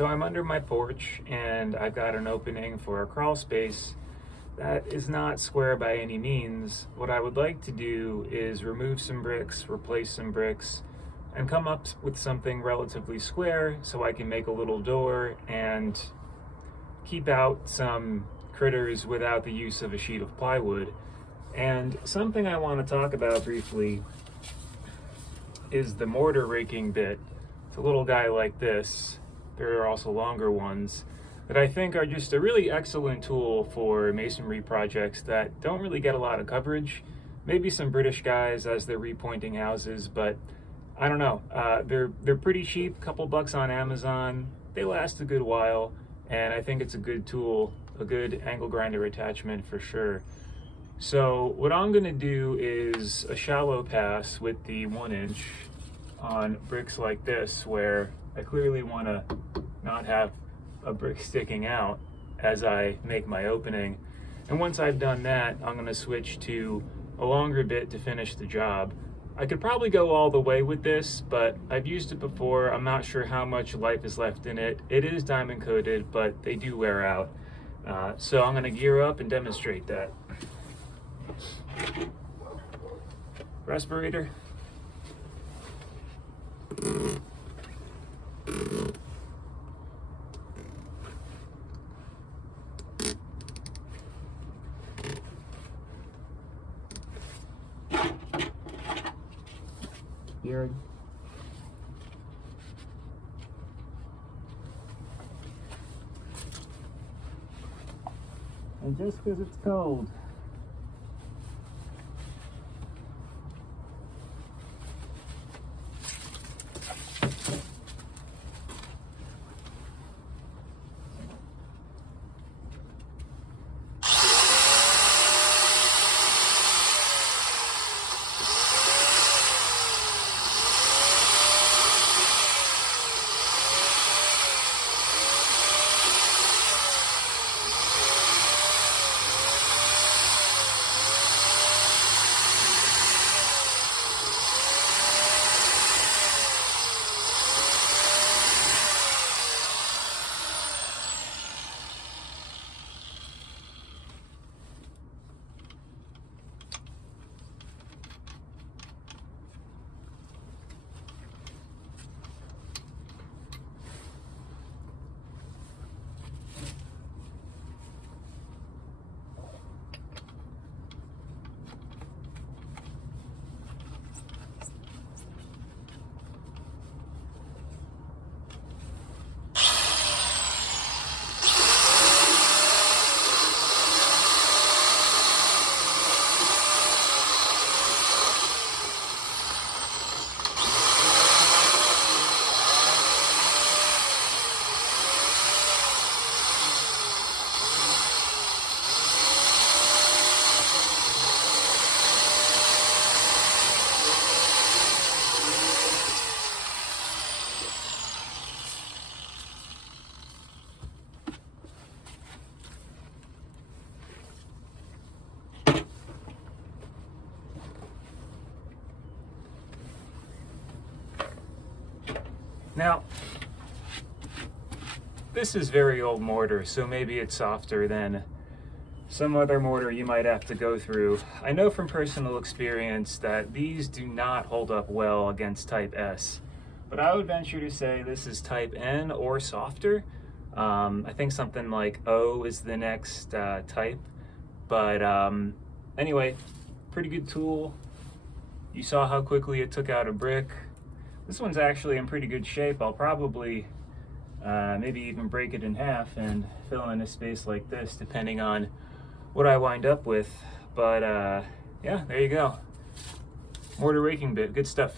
So I'm under my porch and I've got an opening for a crawl space that is not square by any means. What I would like to do is remove some bricks, replace some bricks, and come up with something relatively square so I can make a little door and keep out some critters without the use of a sheet of plywood. And something I want to talk about briefly is the mortar raking bit. It's a little guy like this. There are also longer ones that I think are just a really excellent tool for masonry projects that don't really get a lot of coverage. Maybe some British guys as they're repointing houses, but I don't know. They're pretty cheap, couple bucks on Amazon. They last a good while, and I think it's a good tool, a good angle grinder attachment for sure. So what I'm gonna do is a shallow pass with the 1" on bricks like this, where I clearly wanna not have a brick sticking out as I make my opening. And once I've done that, I'm gonna switch to a longer bit to finish the job. I could probably go all the way with this, but I've used it before. I'm not sure how much life is left in it. It is diamond coated, but they do wear out. So I'm gonna gear up and demonstrate that. Respirator. Gearing. And just because it's cold, now, this is very old mortar, so maybe it's softer than some other mortar you might have to go through. I know from personal experience that these do not hold up well against type S, but I would venture to say this is type N or softer. I think something like O is the next type, but anyway, pretty good tool. You saw how quickly it took out a brick. This one's actually in pretty good shape. I'll probably maybe even break it in half and fill in a space like this, depending on what I wind up with. But yeah, there you go. Mortar raking bit, good stuff.